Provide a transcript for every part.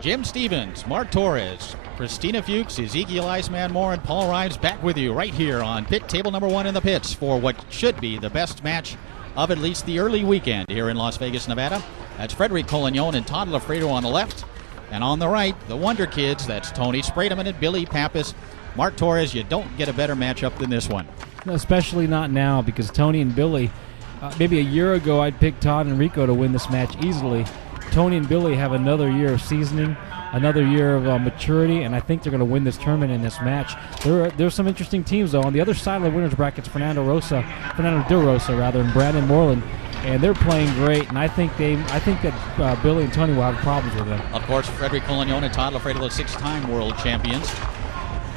Jim Stevens, Mark Torres, Christina Fuchs, Ezekiel Iceman Moore, and Paul Rives back with you right here on pit table number 1 in the pits for what should be the best match of at least the early weekend here in Las Vegas, Nevada. That's Frederic Collignon and Todd Loffredo on the left. And on the right, the Wonder Kids, that's Tony Spredeman and Billy Pappas. Mark Torres, you don't get a better matchup than this one. Especially not now, because Tony and Billy, maybe a year ago I'd pick Todd and Rico to win this match easily. Tony and Billy have another year of seasoning, another year of maturity, and I think they're going to win this tournament in this match. There's some interesting teams, though. On the other side of the winners brackets, Fernando De Rosa, and Brandon Moreland, and they're playing great. And I think that Billy and Tony will have problems with them. Of course, Frederic Collignon and Todd Loffredo are 6-time world champions.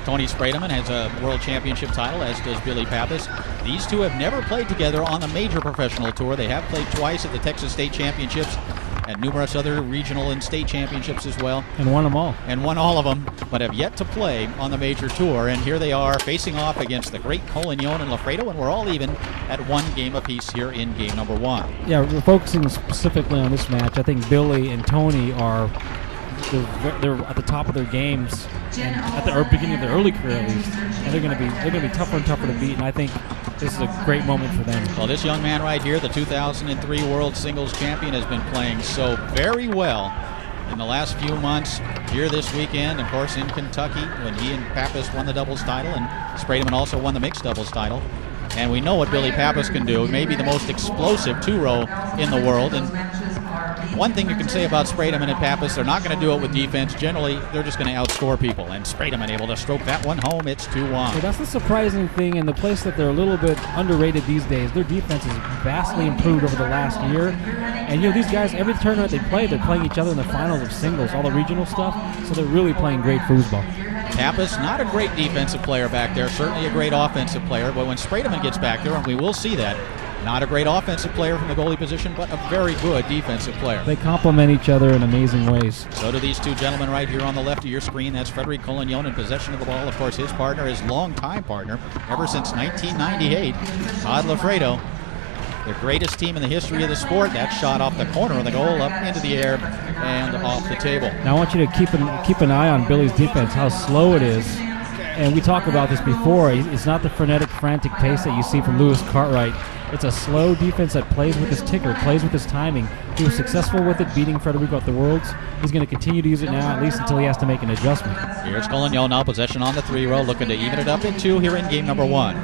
Tony Spredeman has a world championship title, as does Billy Pappas. These two have never played together on the major professional tour. They have played twice at the Texas State Championships and numerous other regional and state championships as well. And won them all. And won all of them, but have yet to play on the major tour. And here they are facing off against the great Collignon and Loffredo, and we're all even at 1 game apiece here in game number 1. Yeah, we're focusing specifically on this match. I think Billy and Tony are they're at the top of their games, and at the beginning of their early career at least, and they're going to be tougher and tougher to beat. And I think this is a great moment for them. Well, this young man right here, the 2003 World Singles Champion, has been playing so very well in the last few months. Here this weekend, of course, in Kentucky, when he and Pappas won the doubles title, and Spredeman also won the mixed doubles title. And we know what Billy Pappas can do. Maybe the most explosive two-row in the world. And one thing you can say about Spredeman and Pappas, they're not going to do it with defense. Generally, they're just going to outscore people. And Spredeman able to stroke that one home. It's 2-1. Yeah, that's the surprising thing, and the place that they're a little bit underrated these days. Their defense has vastly improved over the last year. And, these guys, every tournament they play, they're playing each other in the finals of singles, all the regional stuff. So they're really playing great foosball. Pappas, not a great defensive player back there, certainly a great offensive player, but when Spredeman gets back there, and we will see that, not a great offensive player from the goalie position, but a very good defensive player. They complement each other in amazing ways. So do these two gentlemen right here on the left of your screen. That's Frederic Collignon in possession of the ball. Of course, his partner, his longtime partner, ever since 1998, Todd Loffredo. The greatest team in the history of the sport. That shot off the corner of the goal, up into the air and off the table. Now I want you to keep an eye on Billy's defense, how slow it is. And we talked about this before. It's not the frenetic, frantic pace that you see from Lewis Cartwright. It's a slow defense that plays with his ticker, plays with his timing. He was successful with it, beating Federico at the Worlds. He's going to continue to use it now, at least until he has to make an adjustment. Here's Collignon now, possession on the 3-row, looking to even it up at 2 here in game number 1.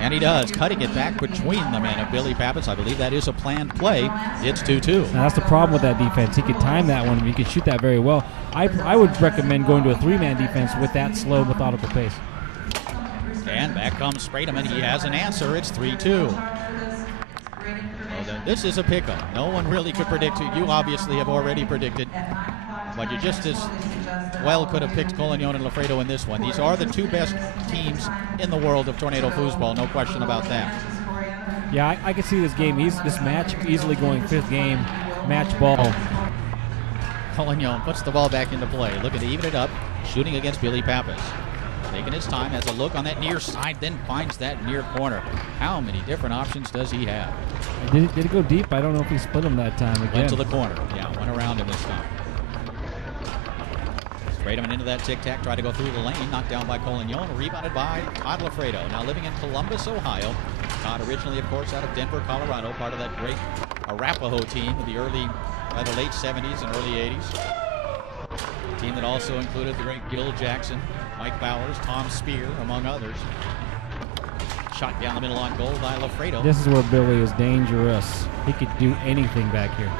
And he does, cutting it back between the men of Billy Pappas. I believe that is a planned play. It's 2-2. Now that's the problem with that defense. He could time that one. He could shoot that very well. I would recommend going to a 3-man defense with that slow, methodical pace. And back comes Spredeman. He has an answer. It's 3-2. So this is a pickup. No one really could predict it. You obviously have already predicted, but you just as well could have picked Collignon and Loffredo in this one. These are the two best teams in the world of tornado foosball, no question about that. Yeah, I could see this match easily going 5th game, match ball. Collignon puts the ball back into play, looking to even it up, shooting against Billy Pappas. Taking his time, has a look on that near side, then finds that near corner. How many different options does he have? Did it go deep? I don't know if he split him that time again. Went to the corner. Yeah, went around him this time. Spredeman into that tic-tac, try to go through the lane, knocked down by Collignon, rebounded by Todd Loffredo. Now living in Columbus, Ohio. Todd originally, of course, out of Denver, Colorado, part of that great Arapaho team of the late 70s and early 80s. A team that also included the great Gil Jackson, Mike Bowers, Tom Spear, among others. Shot down the middle on goal by Loffredo. This is where Billy is dangerous. He could do anything back here.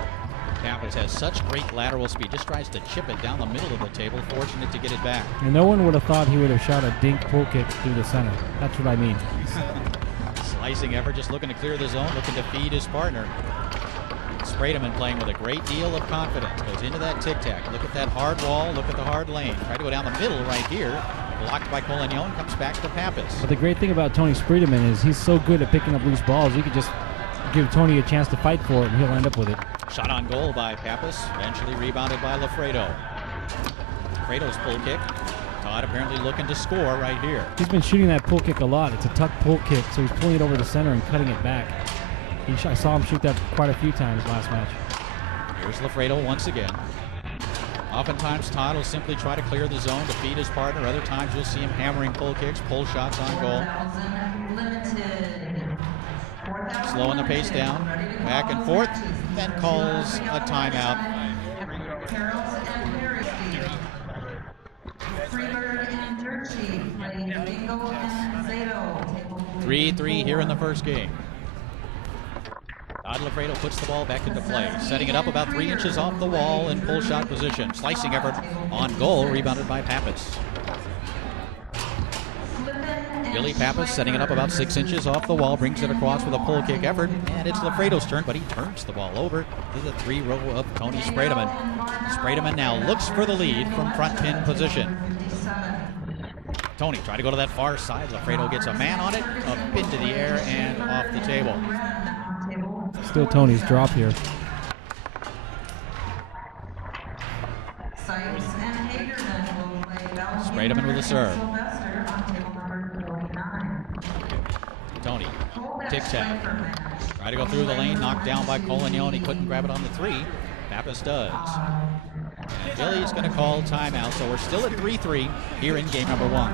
Pappas has such great lateral speed, just tries to chip it down the middle of the table, fortunate to get it back. And no one would have thought he would have shot a dink pull kick through the center. That's what I mean. Slicing effort, just looking to clear the zone, looking to feed his partner. Spredeman playing with a great deal of confidence. Goes into that tic-tac. Look at that hard wall. Look at the hard lane. Try to go down the middle right here. Blocked by Collignon. Comes back to Pappas. But the great thing about Tony Spredeman is he's so good at picking up loose balls. You could just give Tony a chance to fight for it, and he'll end up with it. Shot on goal by Pappas. Eventually rebounded by Loffredo. Loffredo's pull kick. Todd apparently looking to score right here. He's been shooting that pull kick a lot. It's a tuck pull kick, so he's pulling it over the center and cutting it back. I saw him shoot that quite a few times last match. Here's Loffredo once again. Oftentimes, Todd will simply try to clear the zone to feed his partner. Other times, you'll see him hammering pull kicks, pull shots on goal. Slowing the pace down, back and forth, then calls a timeout. 3-3 here in the first game. Todd Loffredo puts the ball back into play, setting it up about 3 inches off the wall in pull shot position. Slicing effort on goal, rebounded by Pappas. Billy Pappas setting it up about 6 inches off the wall, brings it across with a pull kick effort, and it's Loffredo's turn, but he turns the ball over to the 3-row of Tony Spredeman. Spredeman now looks for the lead from front pin position. Tony trying to go to that far side. Loffredo gets a man on it, up into the air and off the table. Still Tony's drop here. Spredeman with a serve. Tony, tic-tac. Try to go through the lane, knocked down by Collignon. He couldn't grab it on the 3. Pappas does. And Billy's going to call timeout, so we're still at 3-3 here in game number 1.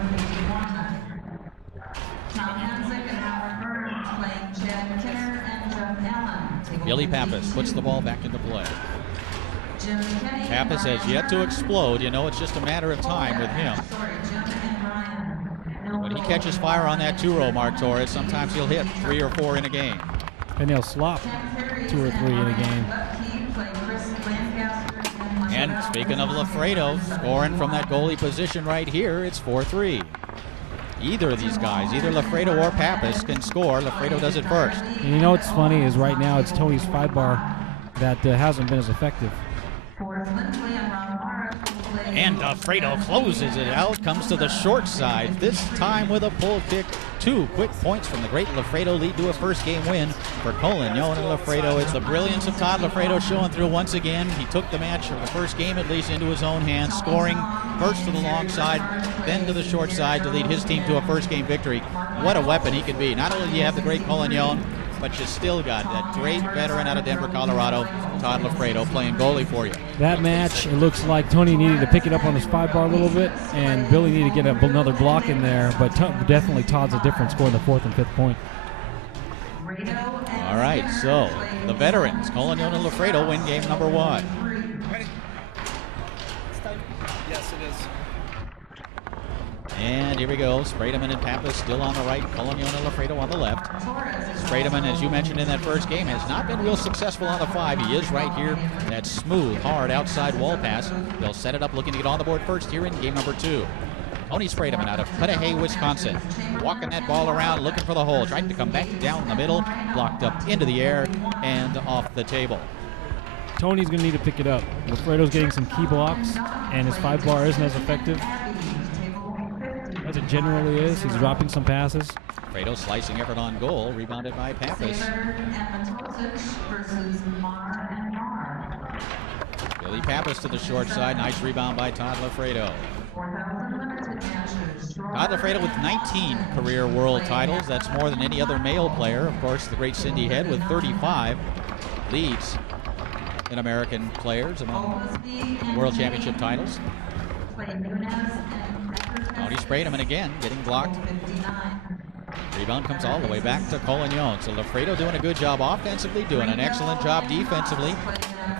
Billy Pappas puts the ball back into play. Pappas has yet to explode. You know, it's just a matter of time with him. When he catches fire on that 2-row, Mark Torres, sometimes he'll hit 3 or 4 in a game. And he'll slop 2 or 3 in a game. And speaking of Loffredo, scoring from that goalie position right here, it's 4-3. Either of these guys, either Loffredo or Pappas, can score. Loffredo does it first. And you know what's funny is right now it's Tony's 5-bar that hasn't been as effective. And Loffredo closes it out, comes to the short side, this time with a pull kick. 2 quick points from the great Loffredo lead to a first game win for Collignon and Loffredo. It's the brilliance of Todd Loffredo showing through once again. He took the match, or the first game at least, into his own hands, scoring first to the long side, then to the short side to lead his team to a first game victory. What a weapon he can be. Not only do you have the great Collignon, but you still got that great veteran out of Denver, Colorado, Todd Loffredo, playing goalie for you. That match, it looks like Tony needed to pick it up on his 5-bar a little bit, and Billy needed to get another block in there, but definitely Todd's a difference scoring the 4th and 5th point. All right, so the veterans, Collignon and Loffredo, win game number 1. Ready? Yes, it is. And here we go. Spredeman and Pappas still on the right. Collignon and Loffredo on the left. Spredeman, as you mentioned in that first game, has not been real successful on the 5. He is right here. That smooth, hard outside wall pass. They'll set it up, looking to get on the board first here in game number 2. Tony Spredeman out of Cudahy, Wisconsin. Walking that ball around, looking for the hole. Trying to come back down the middle. Blocked up into the air and off the table. Tony's going to need to pick it up. Loffredo's getting some key blocks, and his 5-bar isn't as effective as it generally is. He's dropping some passes. Loffredo slicing effort on goal, rebounded by Pappas. Billy Pappas to the short side. Nice rebound by Todd Loffredo. Todd Loffredo with 19 career world titles. That's more than any other male player. Of course, the great Cindy Head with 35 leads in American players among world championship titles. Tony Spredeman again getting blocked. Rebound comes all the way back to Collignon. So Loffredo doing a good job offensively, doing an excellent job defensively.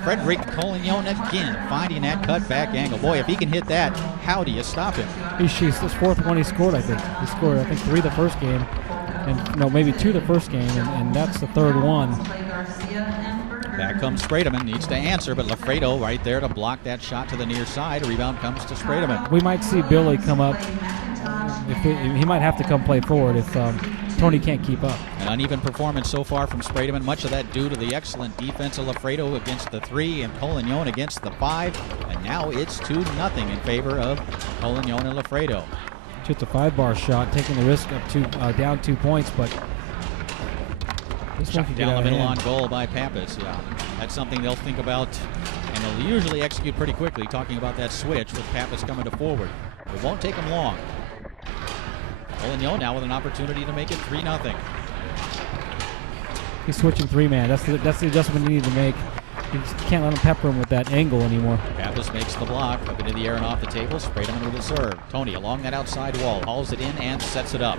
Frederic Collignon again finding that cutback angle. Boy, if he can hit that, how do you stop him? He's his 4th one he scored, I think. He scored, I think, 3 the first game. And no, maybe 2 the first game, and that's the 3rd one. Back comes Spredeman, needs to answer, but Loffredo right there to block that shot to the near side. Rebound comes to Spredeman. We might see Billy come up. He might have to come play forward if Tony can't keep up. An uneven performance so far from Spredeman, much of that due to the excellent defense of Loffredo against the 3 and Collignon against the 5. And now it's 2-0 in favor of Collignon and Loffredo. Just a 5-bar shot, taking the risk of down 2 points, but this one can get down out the of middle hand. on goal by Pappas. Yeah, that's something they'll think about, and they'll usually execute pretty quickly, talking about that switch with Pappas coming to forward. It won't take them long. Collignon now with an opportunity to make it 3-0. He's switching 3-man. That's the adjustment he needed to make. You just can't let him pepper him with that angle anymore. Pappas makes the block, up into the air and off the table. Spredeman with the serve. Tony along that outside wall, hauls it in and sets it up.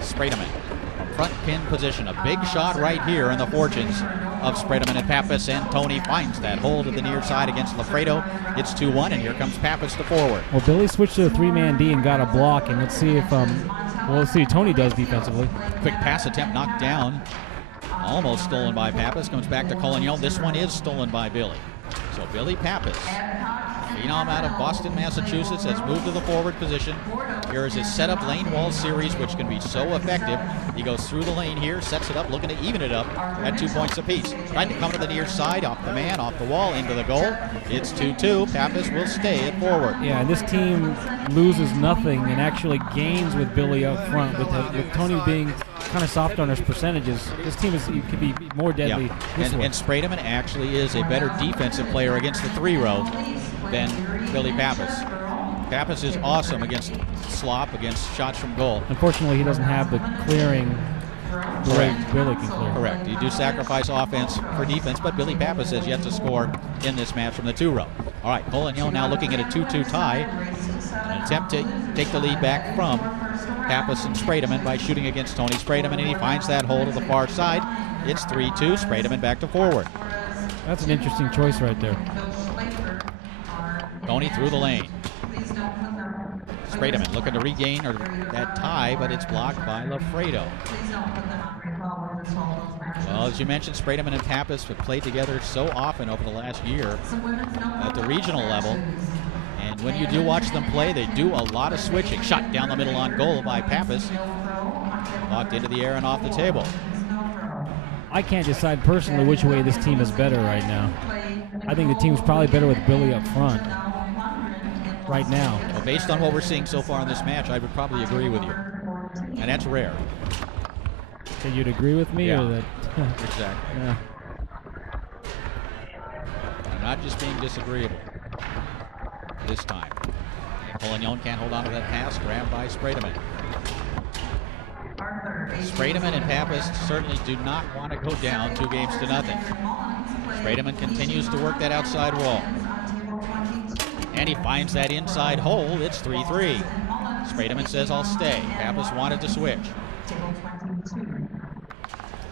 Spredeman from front pin position. A big shot right here in the fortunes of Spredeman and Pappas, and Tony finds that hole to the near side against Loffredo. It's 2-1, and here comes Pappas to forward. Well, Billy switched to a 3-man D and got a block, and let's see if let's see what Tony does defensively. Quick pass attempt knocked down. Almost stolen by Pappas. Comes back to Collignon. This one is stolen by Billy. So Billy Pappas, phenom out of Boston, Massachusetts, has moved to the forward position. Here is his setup lane wall series, which can be so effective. He goes through the lane here, sets it up, looking to even it up at 2 points apiece. Trying to come to the near side, off the man, off the wall, into the goal. It's 2-2. Pappas will stay at forward. Yeah, and this team loses nothing and actually gains with Billy up front. With Tony being kind of soft on his percentages, this team could be more deadly. Yeah. And Spredeman actually is a better defensive player against the 3-row than Billy Pappas. Pappas is awesome against slop, against shots from goal. Unfortunately, he doesn't have the clearing the way Billy can clear. Correct. You do sacrifice offense for defense, but Billy Pappas has yet to score in this match from the 2-row. All right, Collignon now looking at a 2-2 tie. An attempt to take the lead back from Pappas and Spredeman by shooting against Tony Spredeman, and he finds that hole to the far side. It's 3-2. Spredeman back to forward. That's an interesting choice right there. Tony through the lane. Spredeman looking to regain that tie, but it's blocked by Loffredo. Well, as you mentioned, Spredeman and Pappas have played together so often over the last year at the regional level. And when you do watch them play, they do a lot of switching. Shot down the middle on goal by Pappas. Knocked into the air and off the table. I can't decide personally which way this team is better right now. I think the team's probably better with Billy up front right now. Well, based on what we're seeing so far in this match, I would probably agree with you. And that's rare. So you'd agree with me? Yeah. Or that? Exactly. Yeah. I'm not just being disagreeable this time. Collignon can't hold on to that pass, grabbed by Spredeman. Spredeman and Pappas certainly do not want to go down 2-0. Spredeman continues to work that outside wall. And he finds that inside hole. It's 3-3. Spredeman says, I'll stay. Pappas wanted to switch.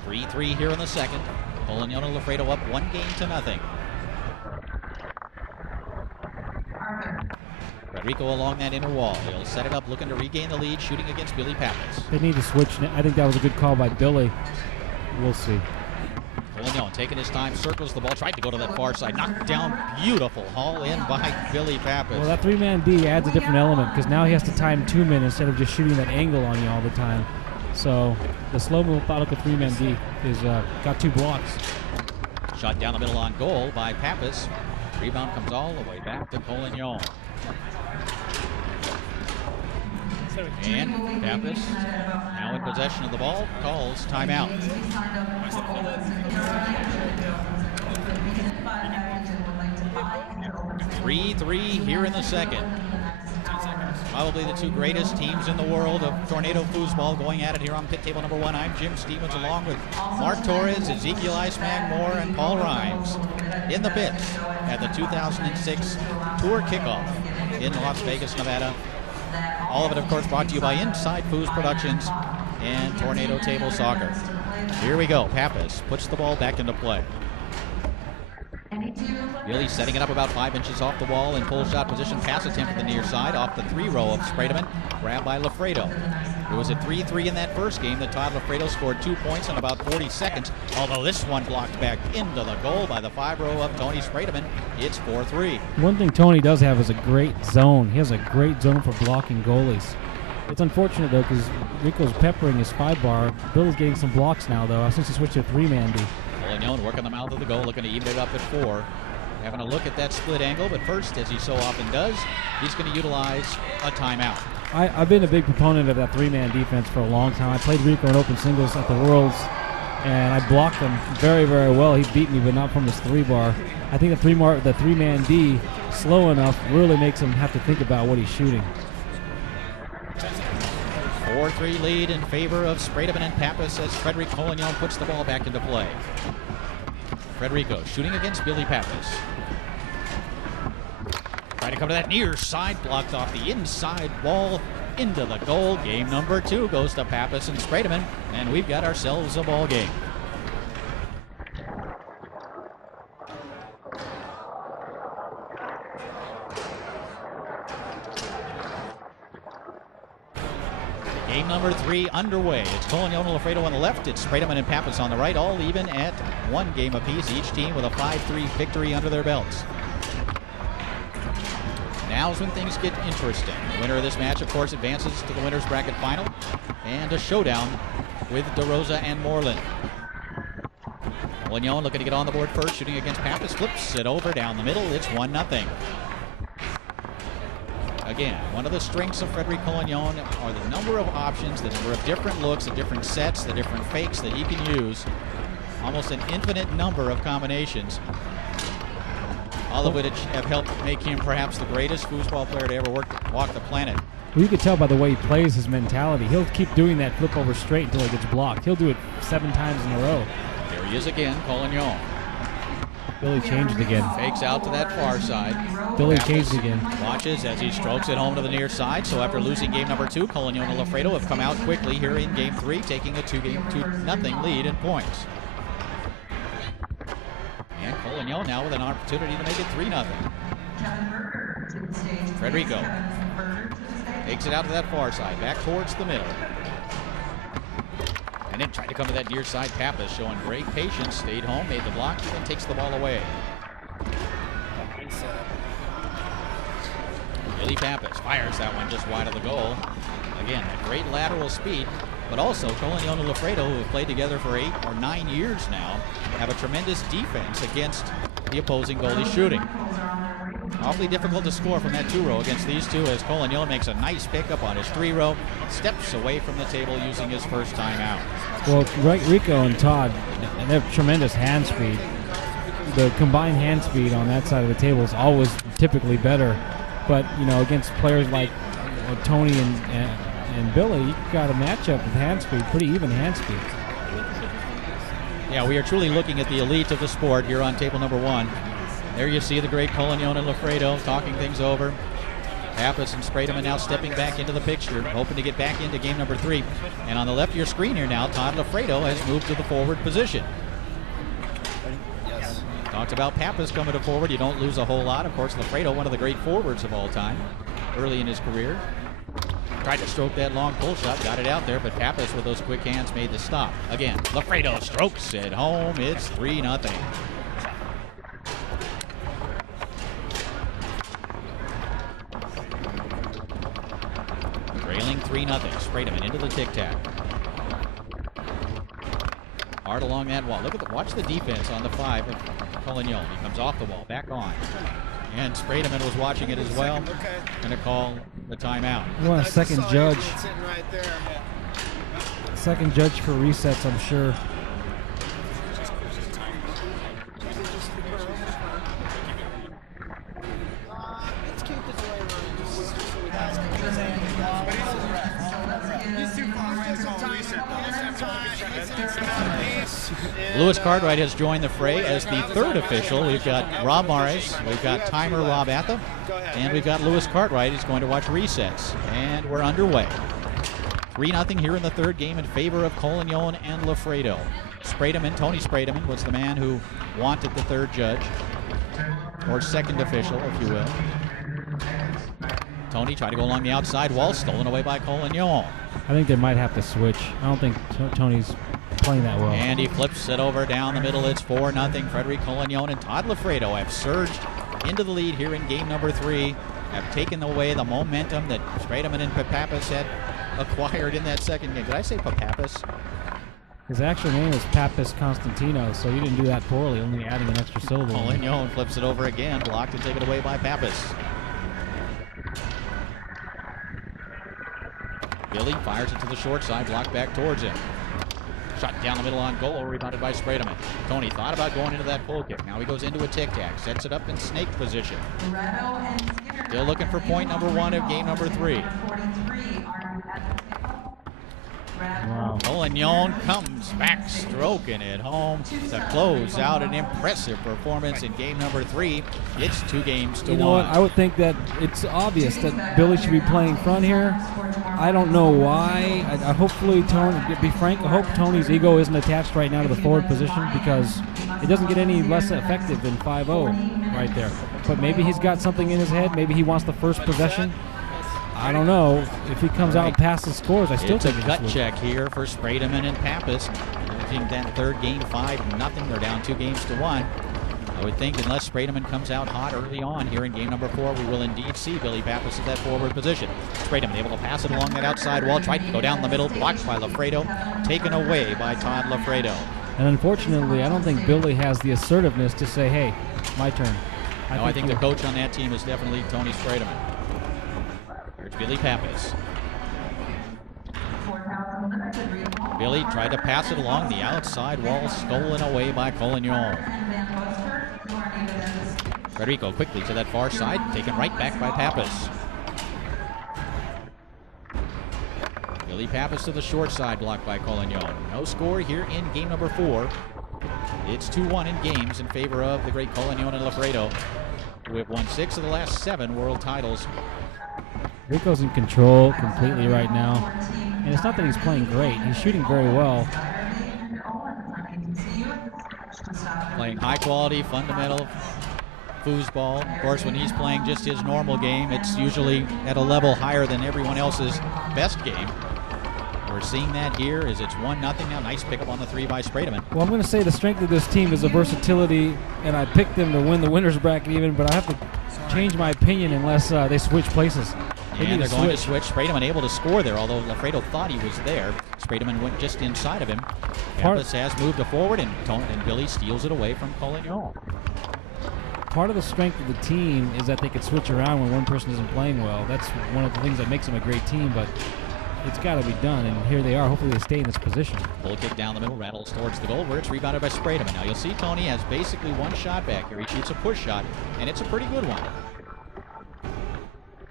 3-3 here in the second. Collignon and Loffredo up 1-0. Rodrigo along that inner wall. He'll set it up, looking to regain the lead, shooting against Billy Pappas. They need to switch. I think that was a good call by Billy. We'll see. Collignon taking his time, circles the ball, tried to go to that far side, knocked down, beautiful haul in by Billy Pappas. Well, that 3-man D adds a different element because now he has to time 2 men instead of just shooting that angle on you all the time. So the slow methodical 3-man D is got 2 blocks. Shot down the middle on goal by Pappas. Rebound comes all the way back to Collignon. And Pappas, now in possession of the ball, calls timeout. 3-3 here in the second. Probably the 2 greatest teams in the world of tornado foosball going at it here on pit table number 1. I'm Jim Stevens, along with Mark Torres, Ezekiel Iceman Moore, and Paul Rhymes in the pits at the 2006 Tour Kickoff in Las Vegas, Nevada. All of it, of course, brought to you by Inside Foos Productions and Tornado Table Soccer. Here we go. Pappas puts the ball back into play. Billy setting it up about 5 inches off the wall in full shot position. Pass attempt at the near side off the 3-row of Spredeman. Grabbed by Loffredo. It was a 3-3 in that first game that Todd Loffredo scored 2 points in about 40 seconds. Although this one blocked back into the goal by the 5-row of Tony Spredeman. It's 4-3. One thing Tony does have is a great zone. He has a great zone for blocking goalies. It's unfortunate, though, because Rico's peppering his 5-bar. Billy's getting some blocks now, though, since he switched to a 3-man D. Collignon working the mouth of the goal, looking to even it up at 4. Having a look at that split angle, but first, as he so often does, he's going to utilize a timeout. I've been a big proponent of that 3-man defense for a long time. I played Rico in open singles at the Worlds, and I blocked him very, very well. He beat me, but not from his 3-bar. I think the 3-man D, slow enough, really makes him have to think about what he's shooting. 4-3 lead in favor of Spredeman and Pappas as Frederic Collignon puts the ball back into play. Frederico shooting against Billy Pappas. Trying to come to that near side, blocked off the inside wall, into the goal. Game number 2 goes to Pappas and Spredeman, and we've got ourselves a ball game. Game number 3 underway. It's Collignon and Loffredo on the left. It's Spredeman and Pappas on the right, all even at 1 game apiece. Each team with a 5-3 victory under their belts. Now's when things get interesting. The winner of this match, of course, advances to the winner's bracket final. And a showdown with DeRosa and Moreland. Collignon looking to get on the board first, shooting against Pappas. Flips it over down the middle. It's 1-0. Again, one of the strengths of Frederic Collignon are the number of options, the number of different looks, the different sets, the different fakes that he can use. Almost an infinite number of combinations. All of which have helped make him perhaps the greatest foosball player to ever walk the planet. Well, you can tell by the way he plays, his mentality. He'll keep doing that flip over straight until it gets blocked. He'll do it 7 times in a row. There he is again, Collignon. Billy changed again. Fakes out to that far side. Billy Pappas changed again. Watches as he strokes it home to the near side. So after losing game number 2, Collignon and Loffredo have come out quickly here in game 3, taking a 2-0 lead in points. And Collignon now with an opportunity to make it 3-0. Frederico takes it out to that far side, back towards the middle. And then tried to come to that near side. Pappas showing great patience, stayed home, made the block, and then takes the ball away. Billy Pappas fires that one just wide of the goal. Again, that great lateral speed, but also Collignon and Loffredo, who have played together for 8 or 9 years now, have a tremendous defense against the opposing goalie shooting. Awfully difficult to score from that 2-row against these two, as Collignon makes a nice pickup on his 3-row, steps away from the table using his first time out. Well, Rico and Todd, they have tremendous hand speed. The combined hand speed on that side of the table is always typically better. But, you know, against players like Tony and Billy, you got a matchup with hand speed, pretty even hand speed. Yeah, we are truly looking at the elite of the sport here on table number 1. There you see the great Collignon and Loffredo talking things over. Pappas and Spredeman now stepping back into the picture, hoping to get back into game number 3. And on the left of your screen here now, Todd Loffredo has moved to the forward position. Yes. Talked about Pappas coming to forward. You don't lose a whole lot. Of course, Loffredo, one of the great forwards of all time, early in his career. Tried to stroke that long pull shot, got it out there, but Pappas with those quick hands made the stop. Again, Loffredo strokes it home. It's 3-0. Trailing 3-0. Spredeman into the tic-tac. Hard along that wall. Watch the defense on the 5 of Collignon. He comes off the wall, back on. And Spredeman was watching it as well. Going to call the timeout. Well, a second judge. Second judge for resets, I'm sure. Lewis Cartwright has joined the fray as the 3rd official. We've got Rob Morris, we've got timer Rob Atha, and we've got Lewis Cartwright who's going to watch resets. And we're underway. 3-0 here in the 3rd game in favor of Collignon and Loffredo. Spredeman, Tony Spredeman, was the man who wanted the 3rd judge, or 2nd official, if you will. Tony tried to go along the outside wall, stolen away by Collignon. I think they might have to switch. I don't think Tony's playing that well. And he flips it over down the middle. It's 4-0. Frederic Collignon and Todd Loffredo have surged into the lead here in game number 3, have taken away the momentum that Spredeman and Pappas had acquired in that 2nd game. Did I say Pappas? His actual name is Pappas Constantino, so you didn't do that poorly, only adding an extra syllable. Collignon flips it over again, blocked and taken away by Pappas. Billy fires it to the short side, blocked back towards him. Shot down the middle on goal, rebounded by Spredeman. Tony thought about going into that pull kick. Now he goes into a tic-tac, sets it up in snake position. Still looking for point number 1 of game number 3. Wow. Collignon comes back stroking it home to close out an impressive performance in game number 3. It's 2 games to 1. You know what? I would think that it's obvious that Billy should be playing front here. I don't know why. I hopefully, Tony, to be frank, I hope Tony's ego isn't attached right now to the forward position, because it doesn't get any less effective than 5-0 right there. But maybe he's got something in his head. Maybe he wants the first possession. I don't know. If he comes out and passes scores, I still it's think a gut check here for Spredeman and Pappas. Losing that third game 5-0. They're down 2 games to 1. I would think unless Spredeman comes out hot early on here in game number 4, we will indeed see Billy Pappas in that forward position. Spredeman able to pass it along that outside wall, tried to go down the middle, blocked by Loffredo, taken away by Todd Loffredo. And unfortunately, I don't think Billy has the assertiveness to say, hey, my turn. I think the coach on that team is definitely Tony Spredeman. Here's Billy Pappas. Billy tried to pass it along the outside wall, stolen away by Collignon. Federico quickly to that far side, taken right back by Pappas. Billy Pappas to the short side, blocked by Collignon. No score here in game number 4. It's 2-1 in games in favor of the great Collignon and Loffredo, who have won 6 of the last 7 world titles. Rico's in control completely right now. And it's not that he's playing great. He's shooting very well. Playing high quality, fundamental foosball. Of course, when he's playing just his normal game, it's usually at a level higher than everyone else's best game. We're seeing that here as it's 1-0 now. Nice pickup on the 3 by Spredeman. Well, I'm going to say the strength of this team is the versatility, and I picked them to win the winner's bracket even, but I have to change my opinion unless they switch places. And they're going to switch. Spredeman able to score there, although Loffredo thought he was there. Spredeman went just inside of him. Pappas has moved forward, and Billy steals it away from Collignon. Part of the strength of the team is that they could switch around when one person isn't playing well. That's one of the things that makes them a great team, but it's got to be done, and here they are. Hopefully they stay in this position. Full kick down the middle, rattles towards the goal, where it's rebounded by Spredeman. Now you'll see Tony has basically one shot back here. He shoots a push shot, and it's a pretty good one.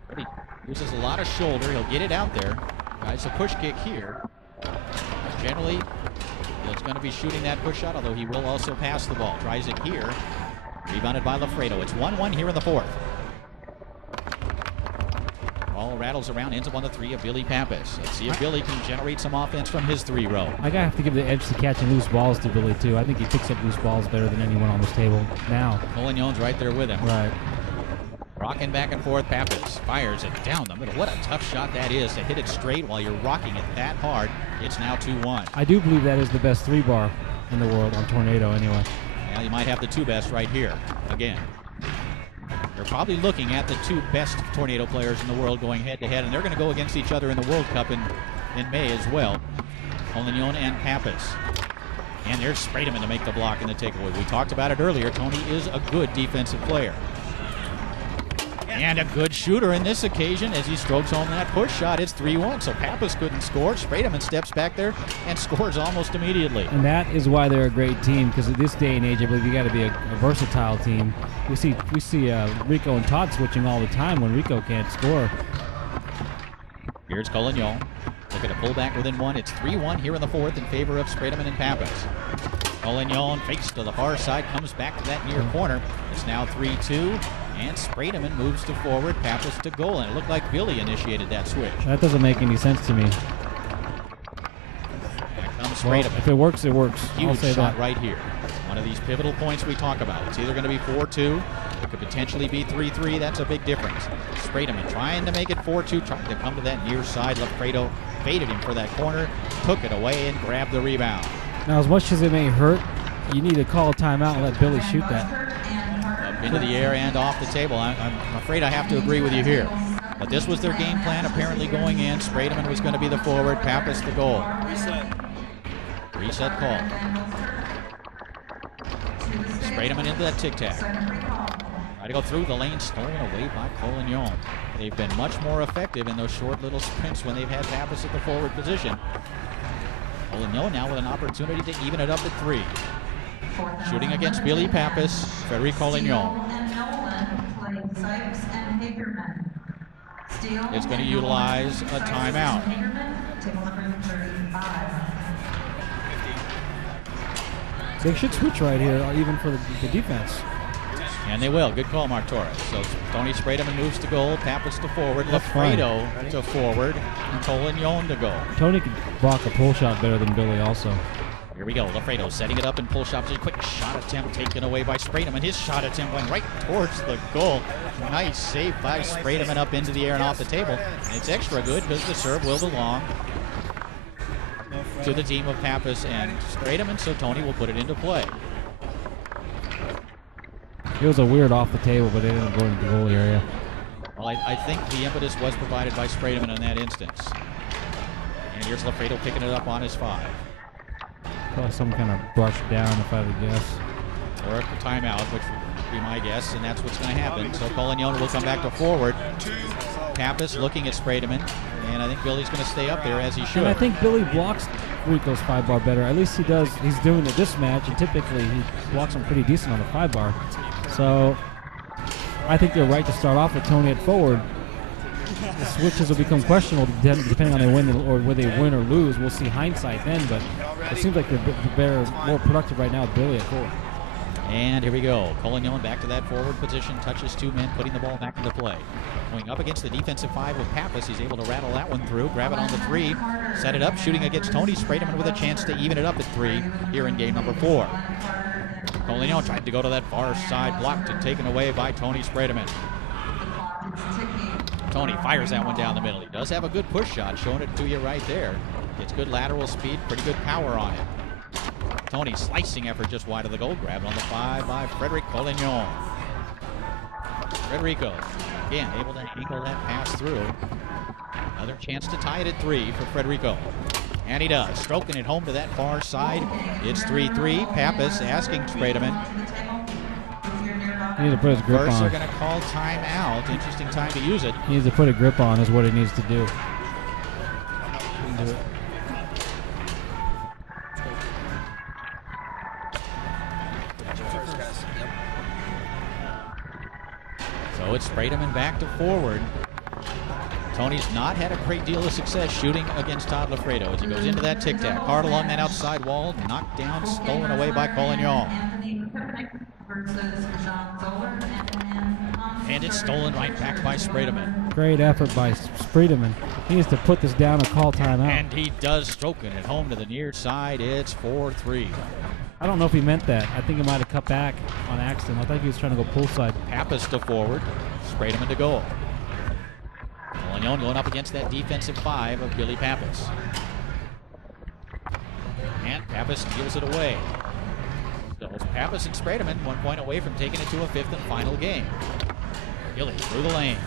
But he uses a lot of shoulder. He'll get it out there. Tries a push kick here. Generally, he's going to be shooting that push shot, although he will also pass the ball. Tries it here. Rebounded by Loffredo. It's 1-1 here in the 4th. Ball rattles around, ends up on the 3 of Billy Pappas. Let's see if Billy can generate some offense from his 3 row. I gotta have to give the edge to catching loose balls to Billy too. I think he picks up loose balls better than anyone on this table now. Collignon's right there with him. Right. Rocking back and forth, Pappas fires it down the middle. What a tough shot that is to hit it straight while you're rocking it that hard. It's now 2-1. I do believe that is the best 3-bar in the world on Tornado anyway. Well, you might have the 2 best right here again. You're probably looking at the 2 best Tornado players in the world going head-to-head, and they're going to go against each other in the World Cup in May as well. Collignon and Pappas. And there's Spredeman to make the block and the takeaway. We talked about it earlier. Tony is a good defensive player. And a good shooter in this occasion as he strokes home that push shot. It's 3-1, so Pappas couldn't score. Spredeman steps back there and scores almost immediately. And that is why they're a great team, because at this day and age, I believe you got to be a versatile team. We see Rico and Todd switching all the time when Rico can't score. Here's Collignon. Looking to pull back within 1. It's 3-1 here in the 4th in favor of Spredeman and Pappas. Collignon fakes to the far side, comes back to that near corner. It's now 3-2. And Spredeman moves to forward, Pappas to goal, and it looked like Billy initiated that switch. That doesn't make any sense to me. Back comes Spredeman. Well, if it works, it works. Huge I'll say shot that. right here. One of these pivotal points we talk about. It's either going to be 4-2, it could potentially be 3-3. That's a big difference. Spredeman trying to make it 4-2, trying to come to that near side. Loffredo faded him for that corner, took it away, and grabbed the rebound. Now, as much as it may hurt, you need to call a timeout and let Billy shoot that. Into the air and off the table. I'm afraid I have to agree with you here. But this was their game plan apparently going in. Spredeman was going to be the forward, Pappas the goal. Reset call. Spredeman into that tic-tac. Try to go through the lane, stolen away by Collignon. They've been much more effective in those short little sprints when they've had Pappas at the forward position. Collignon now with an opportunity to even it up at 3. Shooting against Billy Pappas, Federico Collignon. Is going to utilize a timeout. They should switch right here, even for the defense. And they will. Good call, Mark Torres. So Tony Spredeman moves to goal. Pappas to forward. That's fine. Loffredo to forward. And Collignon to goal. Tony can block a pull shot better than Billy also. Here we go. Loffredo setting it up in pull shot. Just a quick shot attempt taken away by Spredeman. His shot attempt went right towards the goal. Nice save by Spredeman up into the air and off the table. And it's extra good because the serve will belong to the team of Pappas and Spredeman, so Tony will put it into play. It was a weird off the table, but it didn't go into the goal area. Well, I think the impetus was provided by Spredeman in that instance. And here's Loffredo picking it up on his 5. Probably some kind of brush down, if I would guess. Or a timeout, which would be my guess, and that's what's going to happen. So Collignon will come back to forward. Pappas looking at Spredeman, and I think Billy's going to stay up there as he should. And I think Billy blocks Rico's 5-bar better. At least he does. He's doing it this match, and typically he blocks him pretty decent on the 5-bar. So I think they're right to start off with Tony at forward. The switches will become questionable depending on they win or whether they win or lose. We'll see hindsight then, but it seems like they're more productive right now with Billy at forward. And here we go. Collignon back to that forward position, touches 2 men, putting the ball back into play. Going up against the defensive 5 with Pappas. He's able to rattle that one through, grab it on the 3, set it up, shooting against Tony Spredeman with a chance to even it up at 3 here in game number 4. Collignon tried to go to that far side, blocked and taken away by Tony Spredeman. Tony fires that one down the middle. He does have a good push shot, showing it to you right there. Gets good lateral speed, pretty good power on it. Tony slicing effort just wide of the goal. Grabbed on the 5 by Frederic Collignon. Frederico, again, able to ankle that pass through. Another chance to tie it at 3 for Frederico. And he does, stroking it home to that far side. It's 3-3. Pappas asking Spredeman. He needs to put his grip First, on. they're going to call timeout. Interesting time to use it. He needs to put a grip on is what he needs to do. Do it. So it's Spredeman back to forward. Tony's not had a great deal of success shooting against Todd Loffredo as he goes into that tic-tac. Hard along that outside wall, knocked down, stolen away by Collignon. And it's stolen right back by Spredeman. Great effort by Spredeman. He needs to put this down and call timeout. And he does, stroking it home to the near side. It's 4-3. I don't know if he meant that. I think he might have cut back on accident. I think he was trying to go pull side. Pappas to forward, Spredeman to goal. Collignon going up against that defensive 5 of Billy Pappas. And Pappas steals it away. So it's Pappas and Spredeman 1 point away from taking it to a 5th and final game. Billy through the lane.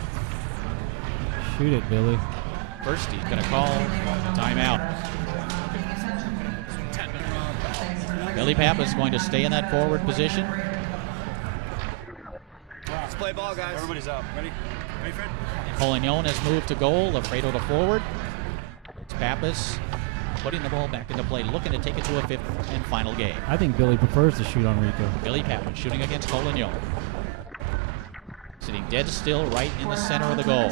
Shoot it, Billy. First, he's going to call timeout. Billy Pappas is going to stay in that forward position. Let's play ball, guys. Everybody's out. Ready? Ready, Fred? Collignon has moved to goal. Loffredo to forward. It's Pappas putting the ball back into play, looking to take it to a 5th and final game. I think Billy prefers to shoot on Rico. Billy Pappas shooting against Collignon. Sitting dead still right in the center of the goal.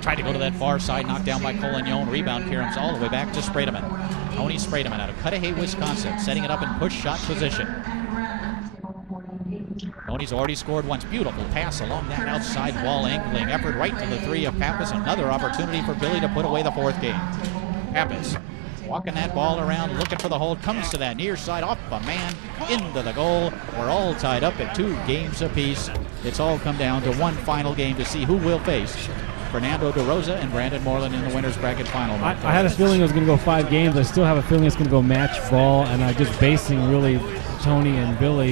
Tried to go to that far side, knocked down by Collignon. Rebound caroms all the way back to Spredeman. Tony Spredeman out of Cudahy, Wisconsin, setting it up in push shot position. Tony's already scored once. Beautiful pass along that outside wall, angling effort right to the 3 of Pappas. Another opportunity for Billy to put away the 4th game. Pappas walking that ball around, looking for the hold, comes to that near side, off a man, into the goal. We're all tied up at 2 games apiece. It's all come down to one final game to see who will face Fernando De Rosa and Brandon Moreland in the winner's bracket final. I had a feeling it was going to go 5 games. I still have a feeling it's going to go match ball, and I'm just basing really Tony and Billy